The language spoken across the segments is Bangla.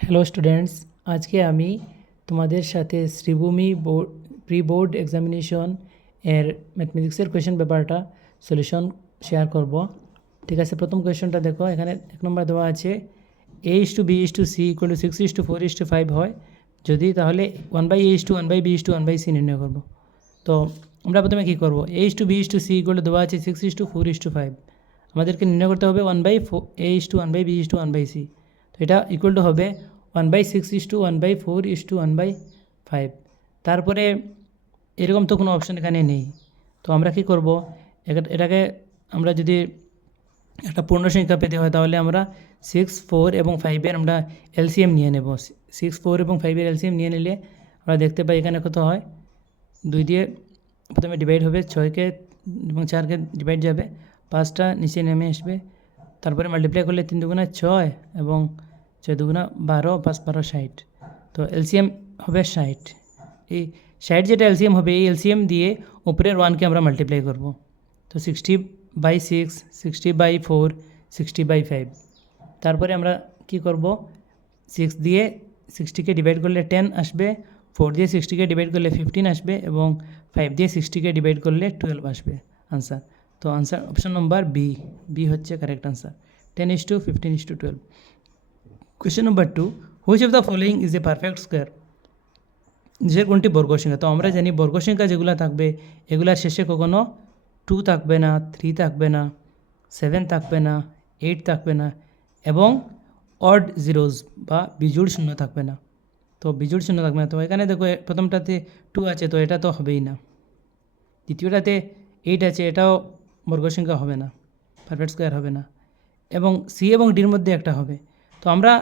হ্যালো স্টুডেন্টস, আজকে আমি তোমাদের সাথে শ্রীভূমি প্রি বোর্ড এক্সামিনেশন এর ম্যাথমেটিক্সের কোয়েশ্চেন পেপারটা সলিউশন শেয়ার করব। ঠিক আছে, প্রথম কোয়েশ্চনটা দেখো। এখানে এক নম্বর দেওয়া আছে a:b:c = 6:4:5 হয় যদি, তাহলে 1/a:1/b:1/c নির্ণয় করব। তো আমরা প্রথমে কী করব, a:b:c দেওয়া আছে 6:4:5, আমাদেরকে নির্ণয় করতে হবে 1/a:1/b:1/c। তো এটা ইকুয়াল টু হবে 1/6:1/4:1/5। তারপরে এরকম তো কোনো অপশন এখানে নেই, তো আমরা কি করব, এটাকে আমরা যদি একটা পূর্ণ সংখ্যা পেতে হয় তাহলে আমরা 6, 4 এবং 5-এর আমরা এলসিএম নিয়ে নেব। 6, 4 এবং 5-এর এলসিএম নিয়ে নিলে আমরা দেখতে পাই এখানে কত হয়, 2 দিয়ে প্রথমে ডিভাইড হবে, 6কে এবং 4কে ডিভাইড যাবে, 5টা নিচে নেমে আসবে, তারপরে মাল্টিপ্লাই করলে 3 দুগুণা 6 এবং 6 দুগুণা 12, 5 12 60। তো এলসিএম হবে 60। এই 60 যেটা এলসিএম হবে, এই এলসিএম দিয়ে উপরের 1কে আমরা মাল্টিপ্লাই করব। তো 60/6, 60/4, 60/5। তারপরে আমরা কি করব, 6 দিয়ে 60কে ডিভাইড করলে 10 আসবে, 4 দিয়ে 60কে ডিভাইড করলে 15 আসবে এবং 5 দিয়ে 60কে ডিভাইড করলে 12 আসবে আনসার। তো আনসার অপশন নম্বর বি হচ্ছে correct answer, 10:15:12। Question number 2, which of the following is a perfect square? যে কোনটি বর্গ সংখ্যা? তো আমরা জানি বর্গ সংখ্যা যেগুলো থাকবে এগুলার শেষে কখনো 2 থাকবে না, 3 থাকবে না, 7 থাকবে না, 8 থাকবে না এবং অড জিরোজ বা বিজোড় শূন্য থাকবে না। তো বিজোড় শূন্য থাকবে না, তো এখানে দেখো প্রথমটাতে 2 আছে, তো এটা তো হবেই না। দ্বিতীয়টাতে 8 আছে, এটাও বর্গ সংখ্যা হবে না, পারফেক্ট স্কোয়ার হবে না। এবং সি এবং ডির মধ্যে একটা হবে। তো আমরা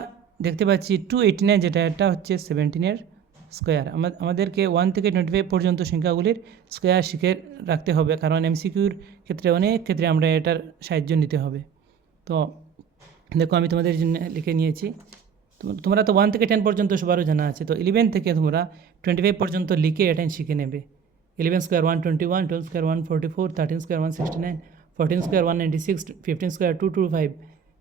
দেখতে পাচ্ছি 289 যেটা, এটা হচ্ছে 17-এর স্কোয়ার। আমাদেরকে 1 থেকে 25 পর্যন্ত সংখ্যাগুলির স্কোয়ার শিখে রাখতে হবে, কারণ এমসিকিউর ক্ষেত্রে অনেক ক্ষেত্রে আমরা এটার সাহায্য নিতে হবে। তো দেখো আমি তোমাদের জন্য লিখে নিয়েছি। তোমরা তো 1 থেকে 10 পর্যন্ত সবারও জানা আছে, তো 11 থেকে তোমরা 25 পর্যন্ত লিখে এটা শিখে নেবে। 11 square 121, 12 square 144, 13 square 169, 14 square 196, 15 square 225,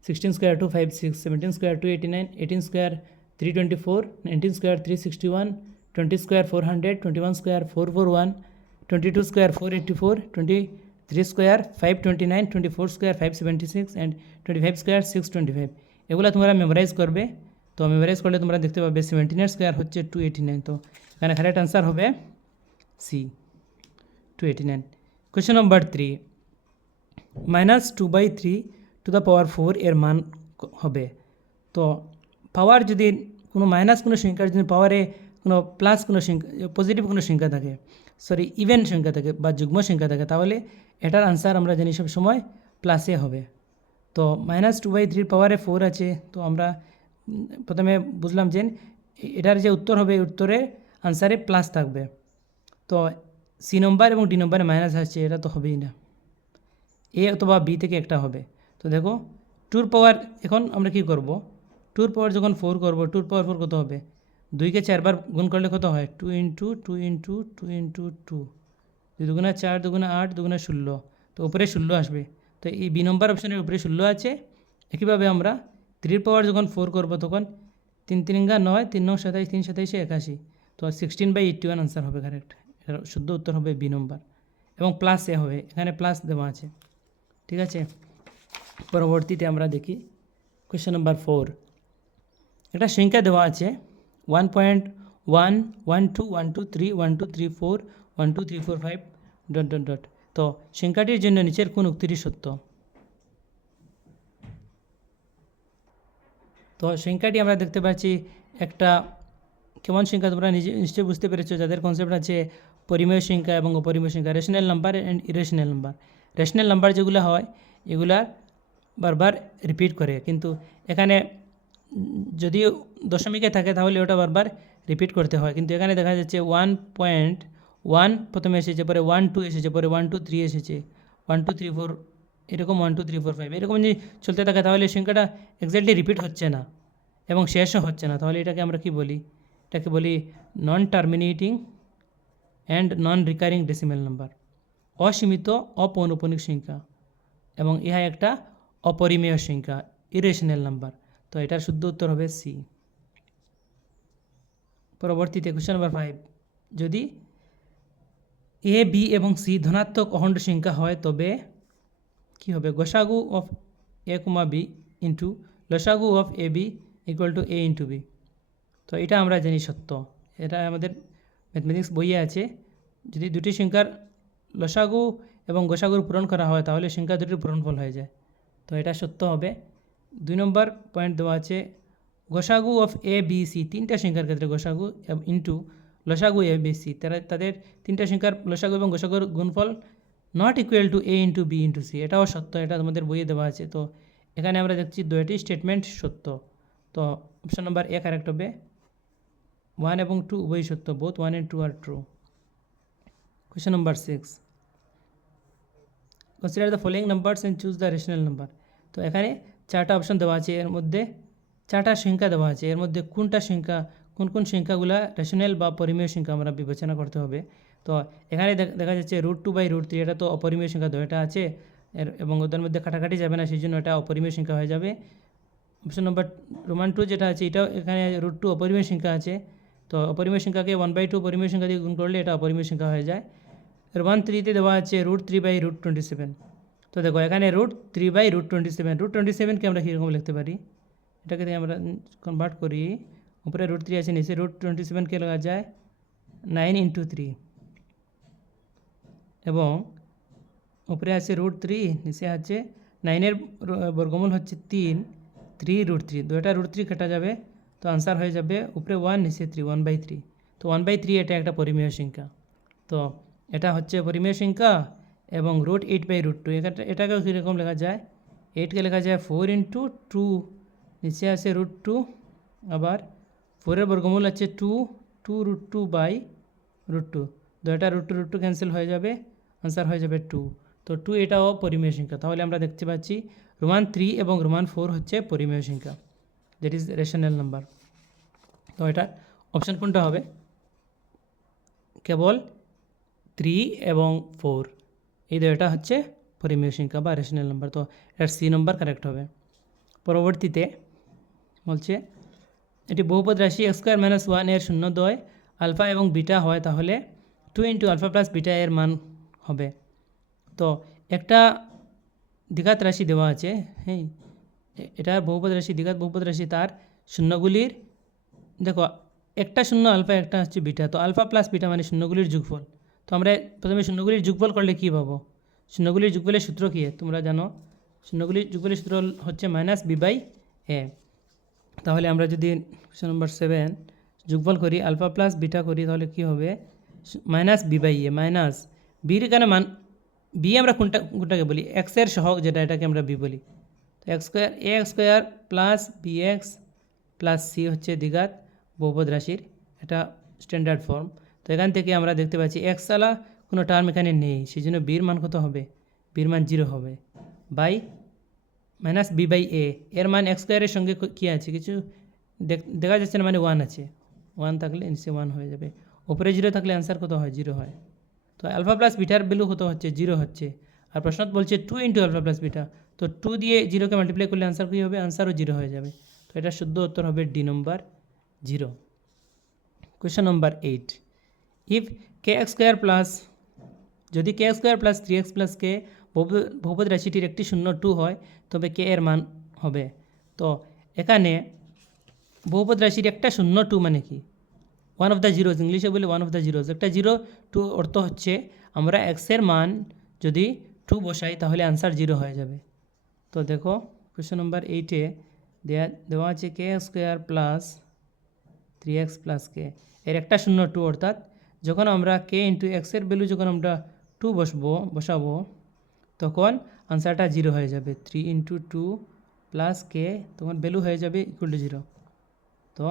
16 square 256, 17 square 289, 18 square 324, 19 square 361, 20 square 400, 21 square 441, 22 square 484, 23 square 529, 24 square 576 and 25 square 625। এগুলো তোমরা মেমোরাইজ করবে। তো মেমোরাইজ করলে তোমরা দেখতে পাবে 17-এর স্কোয়ার হচ্ছে 289। তো এখানে কারেক্ট আনসার হবে সি, 289। কোয়েশ্চেন নম্বর 3, -2/3 এর মান হবে। তো পাওয়ার যদি কোনো মাইনাস কোনো সংখ্যার যদি পাওয়ারে কোনো প্লাস কোনো সংখ্যা, পজিটিভ কোনো সংখ্যা থাকে, ইভেন সংখ্যা থাকে বা যুগ্ম সংখ্যা থাকে, তাহলে এটার আনসার আমরা জানি সব সময় প্লাসে হবে। তো -2/3 পাওয়ারে 4 আছে, তো আমরা প্রথমে বুঝলাম যে এটার যে উত্তর হবে, উত্তরে আনসারে প্লাস থাকবে। তো সি নম্বর এবং ডি নম্বরে মাইনাস আসছে, এটা তো হবেই না, এ অথবা বি থেকে একটা হবে। তো দেখো 2 পাওয়ার, এখন আমরা কি করব, 2 পাওয়ার যখন 4 করব, 2 পাওয়ার 4 কত হবে, 2কে 4 বার গুণ করলে কত হয়, 2 × 2 × 2 × 2, 2 দুগুণা 4, দুগুণা 8, দুগুণা 16, তো উপরে 16 আসবে। তো এই বি নম্বর অপশানের উপরে 16 আছে। একইভাবে আমরা 3 পাওয়ার যখন 4 করব তখন 3 3 9, 3 9 27, 3 27 81, তো 16/81 আনসার হবে কারেক্ট। এর শুদ্ধ উত্তর হবে বি নম্বর এবং প্লাস এ হবে, এখানে প্লাস দেওয়া আছে। ঠিক আছে, পরবর্তীতে আমরা দেখি কোয়েশ্চেন নম্বর 4। একটা সংখ্যা দেওয়া আছে 1.1 1 2 1 2 3 1 2 3 4 1 2 3 4 5 ... তো সংখ্যাটির জন্য নিচের কোন উক্তিটি সত্য? তো সংখ্যাটি আমরা দেখতে পাচ্ছি একটা কেমন সংখ্যা, তোমরা নিশ্চয়ই বুঝতে পেরেছো, যাদের কনসেপ্ট আছে পরিমেয় সংখ্যা এবং অপরিমেয় সংখ্যা, rational number and irrational number. Rational number যেগুলো হয় এগুলা বারবার রিপিট করে, কিন্তু এখানে যদি দশমিকে থাকে তাহলে ওটা বারবার রিপিট করতে হয়, কিন্তু এখানে দেখা যাচ্ছে 1.1 প্রথমে এসেছে, পরে 1 2 এসেছে, পরে 1 2 3 এসেছে, 1 2 3 4 এরকম 1 2 3 4 5 এরকম যদি চলতে থাকে তাহলে সংখ্যাটা এক্স্যাক্টলি রিপিট হচ্ছে না এবং শেষও হচ্ছে না, তাহলে এটাকে আমরা কি বলি, এটাকে বলি non terminating and non recurring decimal number, অসীমিত অপৌনঃপুনিক সংখ্যা, এবং ইহা একটা অপরিমেয় সংখ্যা, ইরেশনাল নাম্বার। তো এটার শুদ্ধ উত্তর হবে সি। পরবর্তীতে কোশ্চেন নাম্বার 5, যদি এ বি এবং সি ধনাত্মক অখণ্ড সংখ্যা হয় তবে কী হবে? গসাগু of A comma B into লসাগু of A B equal to A into B. তো এটা আমরা জানি সত্য, এটা আমাদের ম্যাথমেটিক্স বইয়ে আছে। যদি দুটি সংখ্যার লসাগু এবং গসাগুর পূরণ করা হয় তাহলে সংখ্যা দুটির পূরণফল হয়ে যায়, তো এটা সত্য হবে। 2 নম্বর পয়েন্ট দেওয়া আছে গসাগু অফ এ বি সি, তিনটা সংখ্যার ক্ষেত্রে গসাগু ইন্টু লসাগু এ বি সি, তাদের তিনটা সংখ্যার লসাগু এবং গসাগুর গুণফল not equal to A into B into C, এটাও সত্য, এটা আমাদের বইয়ে দেওয়া আছে। তো এখানে আমরা দেখছি দুইটি স্টেটমেন্ট সত্য, তো অপশন নাম্বার এ কারেক্ট হবে। 1 এবং 2 উভয়ই সত্য, both 1 and 2 are true. Question number 6, consider the following numbers and choose the rational number. তো এখানে চারটা অপশন দেওয়া আছে, এর মধ্যে চারটা সংখ্যা দেওয়া আছে, এর মধ্যে কোনটা সংখ্যা, কোন সংখ্যাগুলা রেশনাল বা পরিমেয় সংখ্যা আমরা বিবেচনা করতে হবে। তো এখানে দেখা যাচ্ছে √2/√3, এটা তো অপরিমেয় সংখ্যা, তো এটা আছে এবং ওদের মধ্যে কাটাকাটি যাবে না, সেই জন্য এটা অপরিমেয় সংখ্যা হয়ে যাবে। অপশন নাম্বার রোমান 2 যেটা আছে, এটাও এখানে √2 অপরিমেয় সংখ্যা আছে, তো অপরিমেয় সংখ্যাকে 1/2 পরিমেয় সংখ্যা দিয়ে গুণ করলে এটা অপরিমেয় সংখ্যা হয়ে যায়। রোমান 3তে দেওয়া আছে √3/√27। তো দেখো এখানে √3/√27, √27কে আমরা কীরকম লিখতে পারি, এটাকে আমরা কনভার্ট করি, উপরে √3 আছে, নিচে √27কে লেখা যায় 9 × 3, এবং উপরে আছে √3, নিচে আছে 9-এর বর্গমূল হচ্ছে 3, 3√3, দুইটা √3 কাটা যাবে, তো আনসার হয়ে যাবে উপরে 1 নিচে 3, 1/3। তো 1/3 এটা একটা পরিমেয় সংখ্যা, তো এটা হচ্ছে পরিমেয় সংখ্যা। এবং √8/√2, এটাকেও কীরকম লেখা যায়, 8কে লেখা যায় 4 × 2, নিচে আছে √2, আবার 4-এর বর্গমূল আছে 2, 2√2/√2, দুইটা √2 ক্যান্সেল হয়ে যাবে, আনসার হয়ে যাবে 2। তো 2 এটাও পরিমেয় সংখ্যা, তাহলে আমরা দেখতে পাচ্ছি রোমান 3 এবং রোমান 4 হচ্ছে পরিমেয় সংখ্যা, দ্যাট ইজ রেশনাল নাম্বার। তো এটা অপশান কোনটা হবে? কেবল 3 এবং 4, এই দুইটা হচ্ছে পরিমেয় সংখ্যা বা রেশনাল নাম্বার, তো এর সি নম্বর কারেক্ট হবে। পরবর্তীতে বলছে এটি বহুপদ রাশি x² - 1 এর 0.2 আলফা এবং বিটা হয়, তাহলে 2 × আলফা প্লাস বিটা এর মান হবে। তো একটা দ্বিঘাত রাশি দেওয়া আছে, হ্যাঁ, এটা বহুপদ রাশি, দ্বিঘাত বহুপদ রাশি, তার শূন্যগুলির দেখো একটা শূন্য আলফা, একটা হচ্ছে বিটা, তো আলফা প্লাস বিটা মানে শূন্যগুলির যোগফল। তো আমরা প্রথমে শূন্যগুলির যোগফল করলে কী পাবো? শূন্যগুলির যোগফলের সূত্র কী তোমরা জানো, শূন্যগুলির যোগফলের সূত্র হচ্ছে -b/a। তাহলে আমরা যদি কোশ্চেন নাম্বার 7 যোগফল করি, আলফা প্লাস বিটা করি, তাহলে কী হবে? -b/a, মাইনাস বির এখানে মান, বি আমরা কোনটাকে বলি, এক্সের সহগ যেটা, এটাকে আমরা বি বলি। তো ax² plus bx plus c হচ্ছে দ্বিঘাত বহুপদ রাশির, এটা স্ট্যান্ডার্ড ফর্ম। তো এখান থেকে আমরা দেখতে পাচ্ছি এক্স আলা কোনো টার্ম এখানে নেই, সেই জন্য বির মান কত হবে? বির মান 0 হবে, বাই -b/a, এর মান x² এর সঙ্গে কী আছে, কিছু দেখা যাচ্ছে না, মানে 1 আছে, 1 থাকলে নিচে 1 হয়ে যাবে, উপরে 0 থাকলে অ্যান্সার কত হয়? 0 হয়। তো আলফা প্লাস বিটার ভ্যালু কত হচ্ছে? 0 হচ্ছে, আর প্রশ্ন বলছে 2 × আলফা প্লাস বিটা, তো 2 দিয়ে 0কে মাল্টিপ্লাই করলে আনসার কী হবে? আনসারও 0 হয়ে যাবে, তো এটা শুদ্ধ উত্তর হবে D number 0। Question number 8, if kx² plus, যদি kx² plus 3x plus k বহুপদ রাশিটির একটি 0 হয় তবে k এর মান হবে। তো এখানে বহুপদ রাশির একটা 0 মানে কি? ওয়ান অফ দ্য জিরোজ, ইংলিশে বলে ওয়ান অফ দ্য জিরোজ, একটা 0 অর্থ হচ্ছে আমরা এক্সের মান যদি 2 বসাই তাহলে আনসার 0 হয়ে যাবে। তো দেখো কোয়েশ্চন নম্বর 8-এ দেওয়া আছে kx² plus 3x plus k, এর একটা 0 অর্থাৎ যখন আমরা k × এক্সের ভ্যালু যখন আমরা 2 বসাবো তখন আনসারটা 0 হয়ে যাবে, 3 × 2 প্লাস k, তখন ভ্যালু হয়ে যাবে =0। তো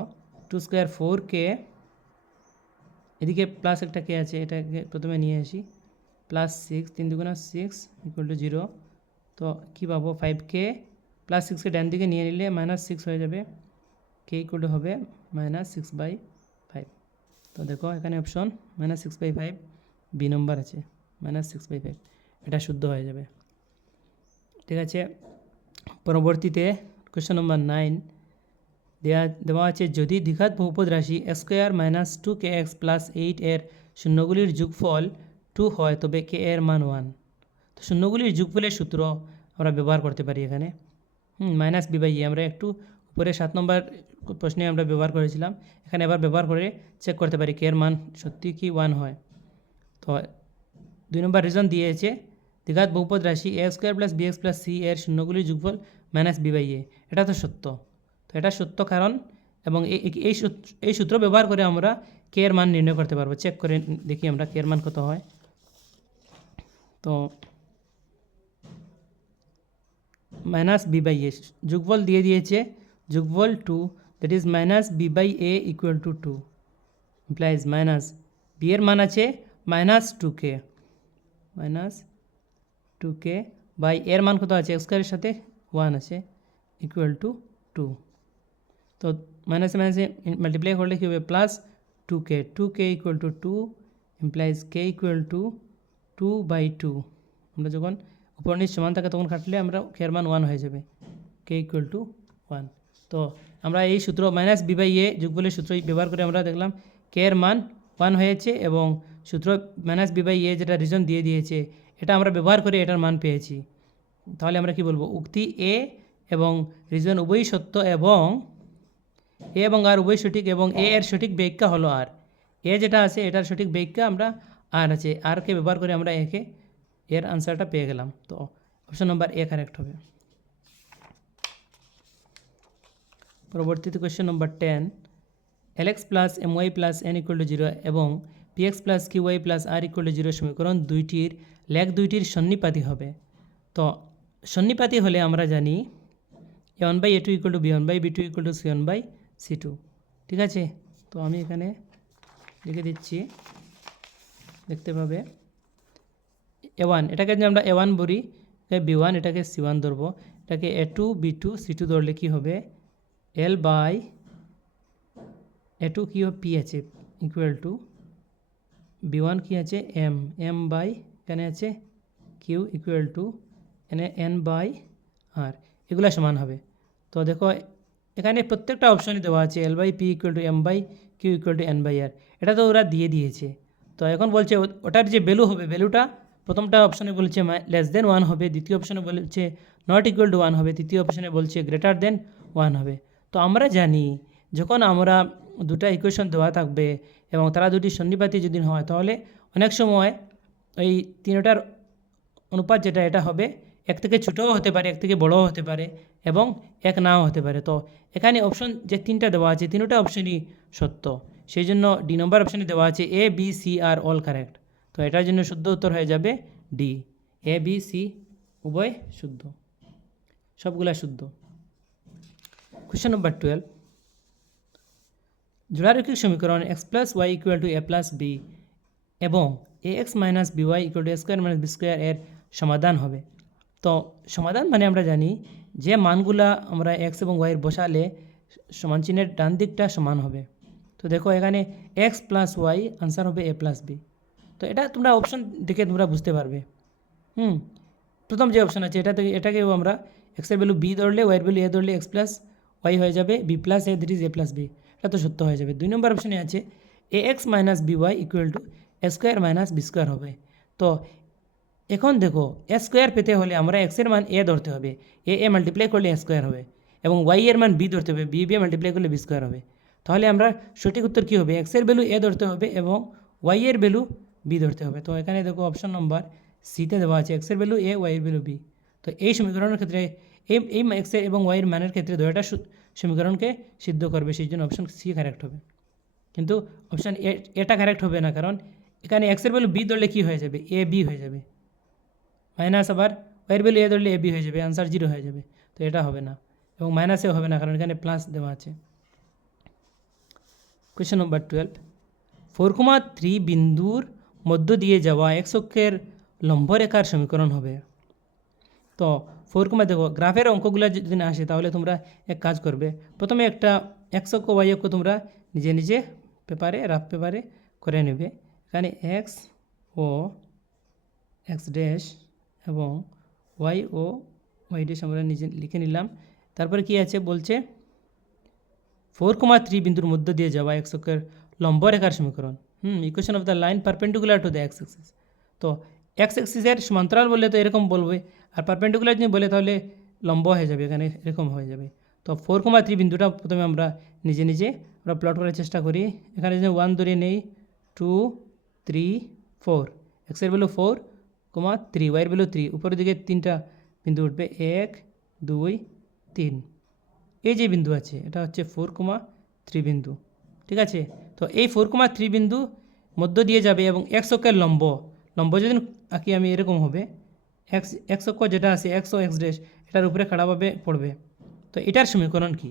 2² 4k, এদিকে প্লাস একটা কে আছে, এটাকে প্রথমে নিয়ে আসি, প্লাস 6, 3 × 2 = 6 = 0। তো কী পাবো? 5k প্লাস 6কে ডান দিকে নিয়ে নিলে -6 হয়ে যাবে, k = হবে -6/5। তো দেখো এখানে অপশন -6/5 বি নম্বর আছে, -6/5, এটা শুদ্ধ হয়ে যাবে। ঠিক আছে, পরবর্তীতে কোয়েশ্চন নম্বর 9, দেওয়া আছে যদি দ্বিঘাত বহুপদ রাশি x square minus 2kx plus 8 এর শূন্যগুলির যোগফল 2 হয় তবে কে এর মান 1। তো শূন্যগুলির যোগফলের সূত্র আমরা ব্যবহার করতে পারি এখানে মাইনাস বি বাই এ আমরা একটু উপরে 7 নম্বর প্রশ্নে আমরা ব্যবহার করেছিলাম, এখানে আবার ব্যবহার করে চেক করতে পারি কে এর মান সত্যি কি 1 হয়। তো 2 নম্বর রিজন দিয়েছে দ্বিঘাত বহুপদ রাশি A square plus B X plus C এর শূন্যগুলির যোগফল মাইনাস বি বাই এ, এটা তো সত্য। তো এটা সত্য কারণ এবং এই সূত্র ব্যবহার করে আমরা কে এর মান নির্ণয় করতে পারবো। চেক করে দেখি আমরা কে এর মান কত হয়। তো মাইনাস বি বাই এ যোগফল দিয়ে দিয়েছে যোগফল 2, that is minus B by A equal to 2 implies minus B এর মান আছে মাইনাস 2k বাই এর মান কত আছে স্কোয়ারের সাথে 1 আছে ইকুয়াল টু 2। তো মাইনাসে মাইনাসে মাল্টিপ্লাই করলে কী হবে plus 2k equal to 2 implies K equal to 2/2। আমরা যখন উপর নিচ সমান থাকে তখন কাটলে আমরা কে এর মান 1 হয়ে যাবে, কে ইকুয়াল টু 1। তো আমরা এই সূত্র মাইনাস বি বাই এ যোগফলের সূত্র ব্যবহার করে আমরা দেখলাম কে এর মান 1 হয়েছে এবং সূত্র মাইনাস বি বাই এ যেটা রিজন দিয়ে দিয়েছে এটা আমরা ব্যবহার করে এটার মান পেয়েছি। তাহলে আমরা কি বলবো উক্তি এ এবং রিজন উভয়ই সত্য এবং এ এবং আর উভয় সঠিক এবং এ এর সঠিক ব্যাখ্যা হলো আর এ যেটা আছে এটার সঠিক ব্যাখ্যা আমরা আর আছে আরকে ব্যবহার করে আমরা একে এর আনসারটা পেয়ে গেলাম। তো অপশন নম্বর এ কারেক্ট হবে। পরবর্তীতে question number 10 LX plus M Y plus N equal to 0 এবং PX plus Q Y plus R equal to 0 সমীকরণ লেখ দুইটির সন্নিপাতী হবে। তো সন্নিপাতী হলে আমরা জানি a1/a2 equal to b1/b2 equal to c1/c2, ঠিক আছে। তো আমি এখানে লিখে দিচ্ছি, দেখতে পাবে a1 এটাকে যদি আমরা a1 বলি b1 এটাকে c1 ধরবো, এটাকে a2 b2 c2 ধরলে কি হবে l/a2 কি হবে p আছে ইকুয়াল টু b1 কি আছে m বাই এখানে আছে q ইকুয়াল টু n/r, এগুলো সমান হবে। তো দেখো এখানে প্রত্যেকটা অপশনই দেওয়া আছে l/p equal to m/q equal to n/r, এটা তো ওরা দিয়ে দিয়েছে। তো এখন বলছে ওটার যে ভ্যালু হবে ভ্যালুটা প্রথমটা অপশনে বলছে <1 হবে, দ্বিতীয় অপশনে বলছে নট ইকুয়াল টু 1 হবে, তৃতীয় অপশনে বলছে <1 হবে। তো আমরা জানি যখন আমরা দুটা ইকুয়েশন দেওয়া থাকবে এবং তারা দুটি সন্নিপাতী যদি হয় তাহলে অনেক সময় ওই তিনটার অনুপাত যেটা এটা হবে এক থেকে ছোটও হতে পারে এক থেকে বড়ও হতে পারে এবং এক নাও হতে পারে। তো এখানে অপশন যে তিনটা দেওয়া আছে তিনটা অপশনই সত্য, সেই জন্য ডি নম্বর অপশনে দেওয়া আছে A B C R all correct. তো এটার জন্য শুদ্ধ উত্তর হয়ে যাবে ডি, এ বি সি উভয় শুদ্ধ, সবগুলা শুদ্ধ। কোয়েশ্চেন নম্বর 12 জোড়ারৈখিক সমীকরণ X plus Y equal to A plus B এবং A X minus B Y equal to A square minus B square এর সমাধান হবে। তো সমাধান মানে আমরা জানি যে মানগুলা আমরা এক্স এবং ওয়াইয়ের বসালে সমান চিহ্নের ডান দিকটা সমান হবে। তো দেখো এখানে এক্স প্লাস ওয়াই আনসার হবে এ প্লাস বি। তো এটা তোমরা অপশন দেখে তোমরা বুঝতে পারবে। প্রথম যে অপশন আছে এটাকেও আমরা এক্সের ভ্যালু বি ধরলে ওয়াইয়ের ভ্যালু এ ধরলে এক্স প্লাস ওয়াই হয়ে যাবে B plus A that is A plus B, এটা তো সত্য হয়ে যাবে। 2 নম্বর অপশনে আছে A X minus B Y equal to A square minus B square হবে। তো এখন দেখো এ স্কোয়ার পেতে হলে আমরা এক্সের মান এ ধরতে হবে, এ মাল্টিপ্লাই করলে এ স্কোয়ার হবে এবং ওয়াই এর মান বি ধরতে হবে, বি মাল্টিপ্লাই করলে বি স্কোয়ার হবে। তাহলে আমরা সঠিক উত্তর কী হবে এক্সের ভ্যালু এ ধরতে হবে এবং ওয়াই এর ভ্যালু বি ধরতে হবে। তো এখানে দেখো অপশন নম্বর সিতে দেওয়া আছে এক্সের ভ্যালু এ ওয়াইয়ের ভ্যালু বি। তো এই সমীকরণের ক্ষেত্রে এই এক্সের এবং ওয়াইয়ের মানের ক্ষেত্রে দুইটা সমীকরণকে সিদ্ধ করবে, সেই জন্য অপশন সি কারেক্ট হবে। কিন্তু অপশন এটা কারেক্ট হবে না, কারণ এখানে এক্সের ভ্যালু বি ধরলে কী হয়ে যাবে এ বি হয়ে যাবে, মাইনাস আবার ওয়াইয়ের ভ্যালু এ ধরলে এ বি হয়ে যাবে, আনসার 0 হয়ে যাবে। তো এটা হবে না এবং মাইনাসেও হবে না কারণ এখানে প্লাস দেওয়া আছে। কোয়েশ্চেন নম্বর 12 4,3 বিন্দুর মধ্য দিয়ে যাওয়া এক্স অক্ষের লম্বরেখার সমীকরণ হবে। তো 4, দেখো গ্রাফের অঙ্কগুলো যদি না আসে তাহলে তোমরা এক কাজ করবে, প্রথমে একটা এক্স অক্ষ ওয়াই অক্ষ তোমরা নিজে নিজে রাফ পেপারে করে নেবে। এখানে এক্স ও এক্স ড্যাশ এবং ওয়াই ড্যাশ আমরা নিজে লিখে নিলাম। তারপরে কি আছে বলছে 4,3 বিন্দুর মধ্য দিয়ে যাওয়া এক্স অক্ষের লম্ব রেখার সমীকরণ। Equation of the line perpendicular to the x Axis. তো এক্স অ্যাক্সিসের সমান্তরাল বললে তো এরকম বলবে, আর পারপেন্ডিকুলার যদি বলে তাহলে লম্ব হয়ে যাবে, এখানে এরকম হয়ে যাবে। তো 4,3 বিন্দুটা প্রথমে আমরা নিজে নিজে আমরা প্লট করার চেষ্টা করি। এখানে যদি 1 ধরে নেই, 2, 3, 4, এক্সের ভ্যালু 4,3, ওয়াইয়ের ভ্যালু 3, উপরের দিকে 3টা বিন্দু উঠবে, 1, 2, 3। এই যে বিন্দু আছে এটা হচ্ছে 4,3 বিন্দু, ঠিক আছে। তো এই 4,3 বিন্দু মধ্য দিয়ে যাবে এবং এক্স অক্ষের লম্ব যদি আঁকি আমি এরকম হবে, এক্স অক্ষ যেটা আছে এক্স ও এক্স ড্যাশ এটার উপরে খাড়াভাবে পড়বে। তো এটার সমীকরণ কি?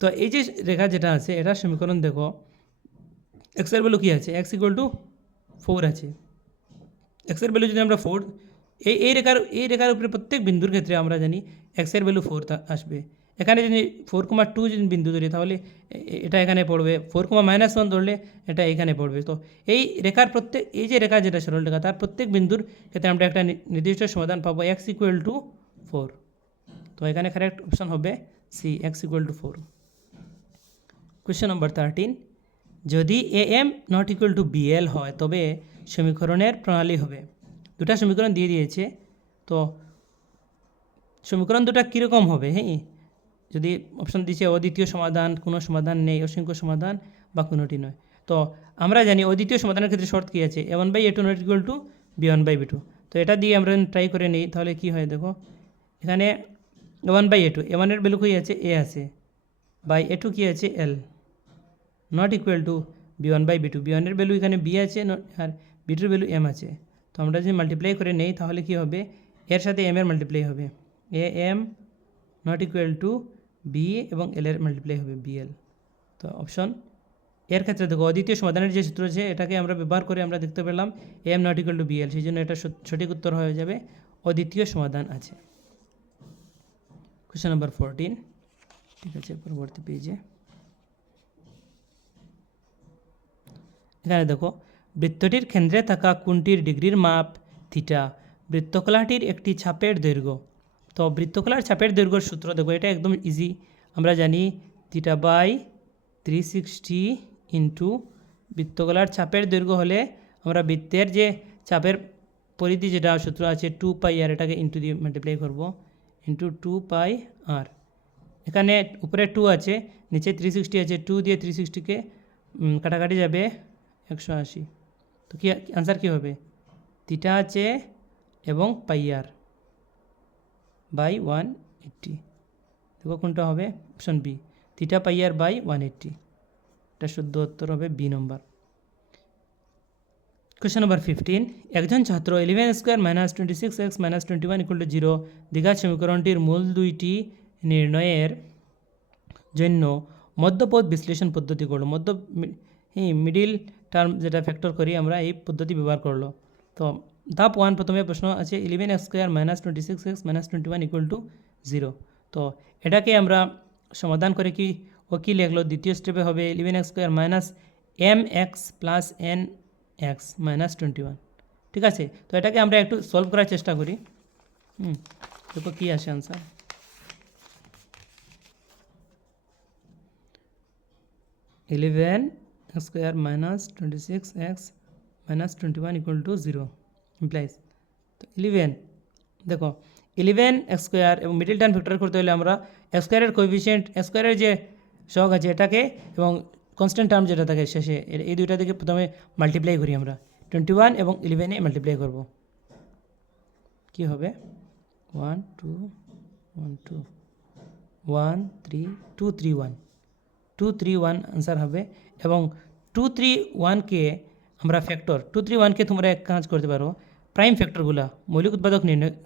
তো এই যে রেখা যেটা আছে এটার সমীকরণ দেখো, এক্সের ভ্যালু কী আছে, এক্স ইকুয়াল টু 4 আছে। এক্সের ভ্যালু যদি আমরা 4, এই রেখার উপরে প্রত্যেক বিন্দুর ক্ষেত্রে আমরা জানি এক্সের ভ্যালু 4 আসবে। এখানে যদি 4,2 যদি বিন্দু ধরি তাহলে এটা এখানে পড়বে, 4,-1 ধরলে এটা এখানে পড়বে। তো এই রেখার এই যে রেখা যেটা সরল রেখা তার প্রত্যেক বিন্দুর ক্ষেত্রে আমরা একটা নির্দিষ্ট সমাধান পাবো, এক্স ইকুয়াল টু 4। তো এখানে কারেক্ট অপশন হবে C, X equal to 4। Question number 13, যদি A M not equal to BL হয় তবে সমীকরণের প্রণালী হবে। দুটা সমীকরণ দিয়ে দিয়েছে, তো সমীকরণ দুটা কীরকম হবে? হ্যাঁ, যদি অপশন দিচ্ছে অদ্বিতীয় সমাধান, কোনো সমাধান নেই, অসংখ্য সমাধান বা কোনোটি নয়। তো আমরা জানি অদ্বিতীয় সমাধানের ক্ষেত্রে শর্ত কী আছে, a1/a2 not equal two b1/b2। তো এটা দিয়ে আমরা ট্রাই করে নিই, তাহলে কি হয় দেখো, এখানে a1/a2, a1 এর ভ্যালু কী আছে, a আছে, বাই a2 কী আছে, l, not equal two b1/b2, b1 এর ভ্যালু এখানে b আছে আর b2 এর ভ্যালু m আছে। তো আমরা যদি মাল্টিপ্লাই করে নেই তাহলে কি হবে, এর সাথে m এর মাল্টিপ্লাই হবে, am not equal two b এবং l এর মাল্টিপ্লাই হবে bl। তো অপশন এর ক্ষেত্রে দেখো অদ্বিতীয় সমাধানের যে সূত্র আছে এটাকে আমরা ব্যবহার করে আমরা দেখতে পেলাম am not equal two bl, সেই জন্য এটা সঠিক উত্তর হয়ে যাবে অদ্বিতীয় সমাধান আছে। কোয়েশ্চেন নাম্বার 14, ঠিক আছে, পরবর্তী পেজে এখানে দেখো, বৃত্তটির কেন্দ্রে থাকা কোণটির ডিগ্রির মাপ থিটা, বৃত্তকলাটির একটি ছাপের দৈর্ঘ্য। তো বৃত্তকলার ছাপের দৈর্ঘ্যর সূত্র দেখো, এটা একদম ইজি, আমরা জানি θ/360 ইন্টু বৃত্তকলার ছাপের দৈর্ঘ্য হলে আমরা বৃত্তের যে চাপের পরিধি যেটা সূত্র আছে 2πr, এটাকে ইন্টু দিয়ে মাল্টিপ্লাই করব, ইন্টু 2πr। এখানে উপরে 2 আছে, নিচে 360 আছে, 2 দিয়ে 360কে কাটাকাটি যাবে 180। তো কি আনসার কী হবে, থিটা আছে এবং πr বাই 180। দেখো কোনটা হবে, অপশন বি, θ/πr বাই 180। এটা শুদ্ধ উত্তর হবে বি নম্বর। কোয়েশ্চেন নম্বর 15, একজন ছাত্র 11² - 26x - 21 = 0 দ্বিঘাত সমীকরণটির মূল দুইটি নির্ণয়ের জন্য মধ্যপদ বিশ্লেষণ পদ্ধতি করলো। মিডিল টার্ম যেটা ফ্যাক্টর করি আমরা, এই পদ্ধতি ব্যবহার করলো। তো ধাপ 1, প্রথমে প্রশ্ন আছে 11x² - 26x - 21 = 0। তো এটাকে আমরা সমাধান করে ও কী লিখলো, দ্বিতীয় স্টেপে হবে 11x² - mx + nx - 21, ঠিক আছে। তো এটাকে আমরা একটু সলভ করার চেষ্টা করি। দেখো কী আসে আনসার, (11x² - 26x - 21 = 0 ইমপ্লাইজ। তো 11, দেখো 11x² এবং মিডিল টার্ম ফ্যাক্টর করতে হলে আমরা x² কোএফিসিয়েন্ট, x² যে সহগ আছে এটাকে এবং কনস্ট্যান্ট টার্ম যেটা থাকে শেষে, এই দুইটা থেকে প্রথমে মাল্টিপ্লাই করি আমরা, 21 এবং 11 মাল্টিপ্লাই করব, কি হবে 1 2 1 2 1 3 2 3 1 2 3 1 আনসার হবে। এবং 2 3 1কে আমরা ফ্যাক্টর, 2 3 1কে তোমরা এক কাজ করতে পারো, প্রাইম ফ্যাক্টরগুলো মৌলিক উৎপাদক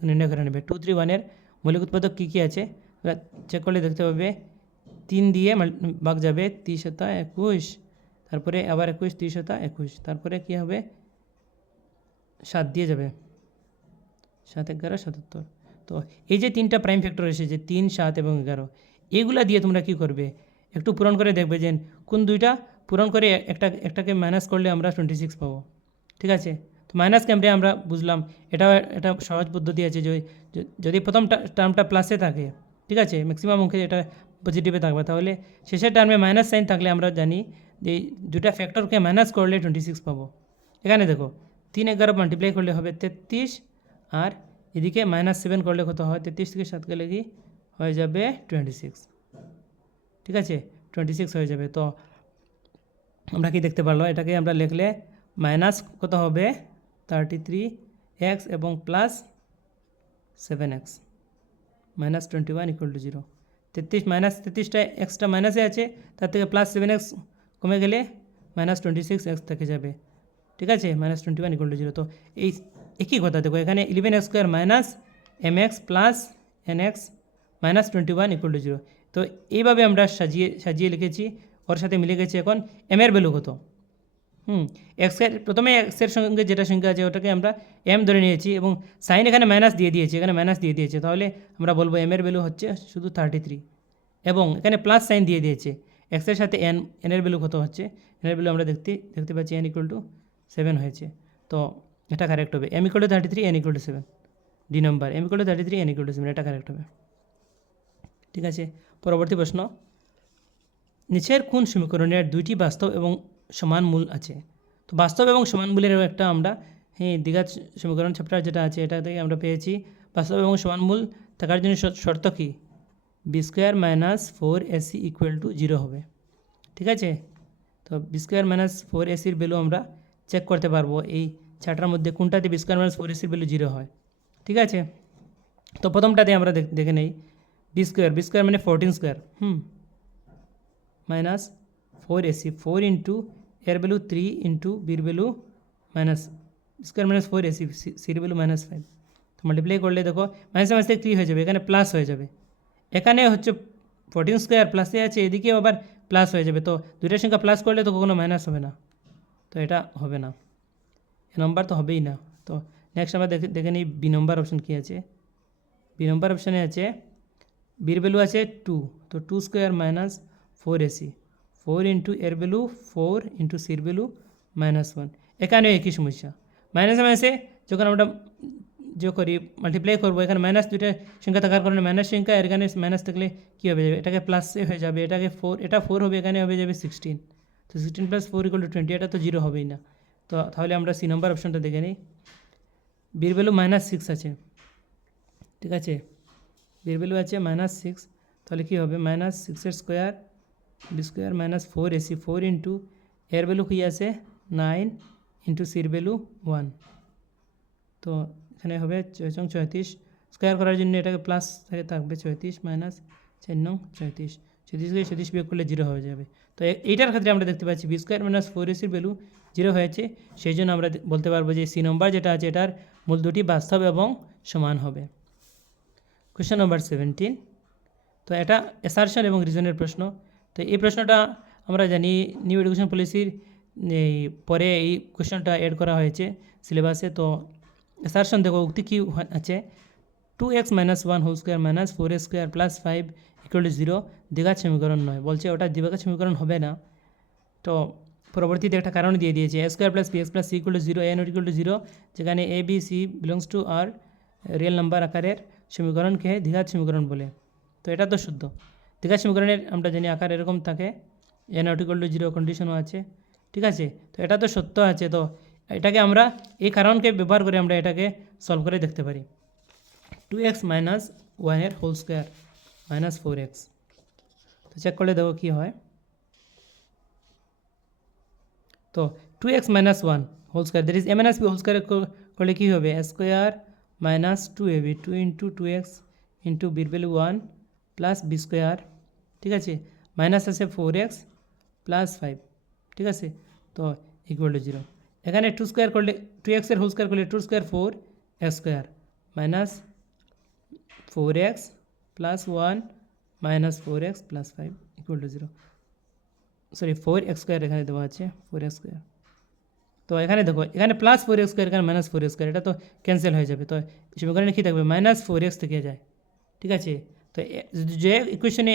নির্ণয় করে নেবে। 2 3 1-এর মৌলিক উৎপাদক কী কী আছে চেক করলে দেখতে পাবে, 3 দিয়ে ভাগ যাবে 3 × 21, তারপরে আবার 21 3 × 21, তারপরে কী হবে 7 দিয়ে যাবে, 7 11 77। তো এই যে 3টা প্রাইম ফ্যাক্টর এসেছে 3 7 এবং 11, এইগুলা দিয়ে তোমরা কি করবে, একটু পূরণ করে দেখবে যে কোন দুইটা পূরণ করে একটাকে মাইনাস করলে আমরা 26 পাবো, ঠিক আছে। তো মাইনাস ক্যাম্পে আমরা বুঝলাম এটা সহজ পদ্ধতি আছে, যদি প্রথম টার্মটা প্লাসে থাকে, ঠিক আছে, ম্যাক্সিমাম অঙ্কে এটা পজিটিভে থাকবে। তাহলে শেষের টার্মে মাইনাস সাইন থাকলে আমরা জানি যে এই দুটা ফ্যাক্টরকে মাইনাস করলে 26 পাবো। এখানে দেখো 3 11 মাল্টিপ্লাই করলে হবে 33, আর এদিকে -7 করলে কত হয়, 33 থেকে 7 গেলে কি হয়ে যাবে 26। ঠিক আছে, 26 হয়ে যাবে। তো আমরা কি দেখতে পারলো, এটাকে আমরা লিখলে মাইনাস কত হবে 33x এবং প্লাস 7x -21 = 0। 33 -33টা এক্সট্রা মাইনাসে আছে, তার থেকে প্লাস 7x কমে গেলে -26x থেকে যাবে। ঠিক আছে, -21 = 0। তো এই একই কথা দেখো, এখানে 11x² minus mx plus nx -21 = 0। তো এইভাবে আমরা সাজিয়ে লিখেছি, ওর সাথে মিলে গেছে। এখন m এর ভ্যালু কত, এক্সের প্রথমে এক্সের সঙ্গে যেটা সংখ্যা আছে ওটাকে আমরা m ধরে নিয়েছি, এবং সাইন এখানে মাইনাস দিয়ে দিয়েছি, এখানে মাইনাস দিয়ে দিয়েছে, তাহলে আমরা বলবো m এর ভ্যালু হচ্ছে শুধু 33, এবং এখানে প্লাস সাইন দিয়ে দিয়েছে। এক্সের সাথে n এর ভ্যালু কত হচ্ছে, n এর ভ্যালু আমরা দেখতে পাচ্ছি n = 7 হয়েছে। তো এটা কারেক্ট হবে, m = 33 n = 7, ডি নম্বর m = 33 n = 7, এটা কারেক্ট হবে। ঠিক আছে, পরবর্তী প্রশ্ন, নিচের কোন সমীকরণের দুইটি বাস্তব এবং সমান মূল আছে? তো বাস্তব এবং সমান মূলেরও একটা আমরা দ্বিঘাত সমীকরণ চ্যাপ্টার যেটা আছে এটা থেকে আমরা পেয়েছি। বাস্তব এবং সমান মূল থাকার জন্য শর্ত কি, b² - 4ac = 0 হবে। ঠিক আছে, তো b² - 4ac-র ভ্যালু আমরা চেক করতে পারবো এই চারটার মধ্যে কোনটাতে b² - 4ac-র ভ্যালু 0 হয়। ঠিক আছে, তো প্রথমটাতে আমরা দেখে নেই, b² মানে 14² মাইনাস 4ac, 4 ইন্টু এর ভ্যালু 3 ইন্টু বির value minus square minus 4ac, সির ভ্যালু -5। তো মাল্টিপ্লাই করলে দেখো মাইনাস থেকে 3 হয়ে যাবে, এখানে প্লাস হয়ে যাবে। এখানে হচ্ছে 14² প্লাসে আছে, এদিকেও আবার প্লাস হয়ে যাবে। তো দুইটার সংখ্যা প্লাস করলে তো কখনো মাইনাস হবে না, তো এটা হবে না, এ নম্বর তো হবেই না। তো নেক্সট আমরা দেখে নিই বি নম্বর অপশন কী আছে। বি নম্বর অপশানে আছে বির ভ্যালু আছে 2, তো 2² মাইনাস 4ac, 4 ইন্টু এর ভ্যালু 4 ইন্টু সির ভ্যালু -1। এখানেও একই সমস্যা, মাইনাসে যখন আমরা করি মাল্টিপ্লাই করবো, এখানে মাইনাস দুইটা সংখ্যা থাকার কারণে মাইনাস সংখ্যা, আর এখানে মাইনাস থাকলে কী হবে যাবে, এটাকে প্লাসে হয়ে যাবে, এটাকে 4, এটা 4 হবে, এখানে হবে যাবে 16। তো 16 + 4 = 20, এটা তো 0 হবেই না। তো তাহলে আমরা সি নম্বর অপশানটা দেখে নিই। বির ভ্যালু -6 আছে। ঠিক আছে, বির ভ্যালু আছে -6, তাহলে কী হবে -6² b² - 4ac, 4 ইন্টু এর ভ্যালু কী আছে 9 ইন্টু সির ভ্যালু 1। তো এখানে হবে 4 × 34, স্কোয়ার করার জন্য এটাকে প্লাস থাকবে 34 মাইনাস 4 9 34, 34 থেকে 34 বিয়োগ করলে 0 হয়ে যাবে। তো এইটার ক্ষেত্রে আমরা দেখতে পাচ্ছি b² - 4ac-র ভ্যালু 0 হয়েছে, সেই জন্য আমরা বলতে পারবো যে সি নম্বর যেটা আছে এটার মূল দুটি বাস্তব এবং সমান হবে। কোয়েশ্চেন নম্বর 17, তো এটা অ্যাসারশন এবং রিজনের প্রশ্ন। তো এই প্রশ্নটা আমরা জানি নিউ এডুকেশন পলিসির পরে এই কোয়েশ্চনটা অ্যাড করা হয়েছে সিলেবাসে। তো অ্যাসারশন দেখো, উক্তি কী আছে, 2x - 1 whole square minus 4a² + 5 = 0 দ্বিঘাত সমীকরণ নয়। বলছে ওটা দ্বিঘাত সমীকরণ হবে না। তো পরবর্তীতে একটা কারণ দিয়ে দিয়েছে, a² + bx + c = 0, a ≠ 0, যেখানে a b c belongs to R real number আকারের সমীকরণকে দ্বিঘাত সমীকরণ বলে। তো এটা তো শুদ্ধ, দ্বিঘাত সমীকরণের আমরা জানি আকার এরকম থাকে, a ≠ 0 কন্ডিশনও আছে। ঠিক আছে, তো এটা তো সত্য আছে। তো এটাকে আমরা এই কারণকে ব্যবহার করে আমরা এটাকে সলভ করে দেখতে পারি। 2x - 1 whole square minus 4x, তো চেক করলে দেখো কী হয়। তো 2x - 1 whole square, that is a - b whole square করলে কী হবে, a² - 2ab, 2 into 2x into বির ভ্যালু 1 প্লাস b²। ঠিক আছে, মাইনাস আছে 4x প্লাস 5। ঠিক আছে, তো = 0। এখানে 2² করলে 2x-এর হোল স্কোয়ার করলে 2² 4x² minus 4x plus 1 minus 4x plus 5 = 0। Sorry, 4x² এখানে দেওয়া আছে 4x²। তো এখানে দেখো, এখানে প্লাস 4x², এখানে মাইনাস 4x², এটা তো ক্যান্সেল হয়ে যাবে। তো সমীকরণে কী থাকবে, -4x থেকে যায়। ঠিক আছে, তো যে ইকুয়েশনে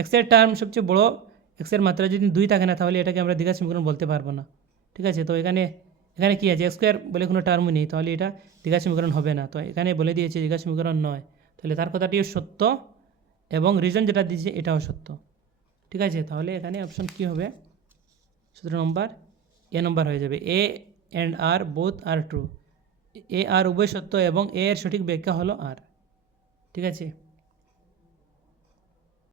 এক্সের টার্ম সবচেয়ে বড়, এক্সের মাত্রা যদি 2 থাকে না, তাহলে এটাকে আমরা দ্বিঘাত সমীকরণ বলতে পারবো না। ঠিক আছে, তো এখানে কী আছে, x² বলে কোনো টার্মই নেই, তাহলে এটা দ্বিঘাত সমীকরণ হবে না। তো এখানে বলে দিয়েছে দ্বিঘাত সমীকরণ নয়, তাহলে তার কথাটিও সত্য এবং রিজন যেটা দিয়েছে এটাও সত্য। ঠিক আছে, তাহলে এখানে অপশন কী হবে? 17 নম্বর এ নম্বর হয়ে যাবে। A and R both are true, A আর উভয় সত্য এবং এ এর সঠিক ব্যাখ্যা হলো আর। ঠিক আছে।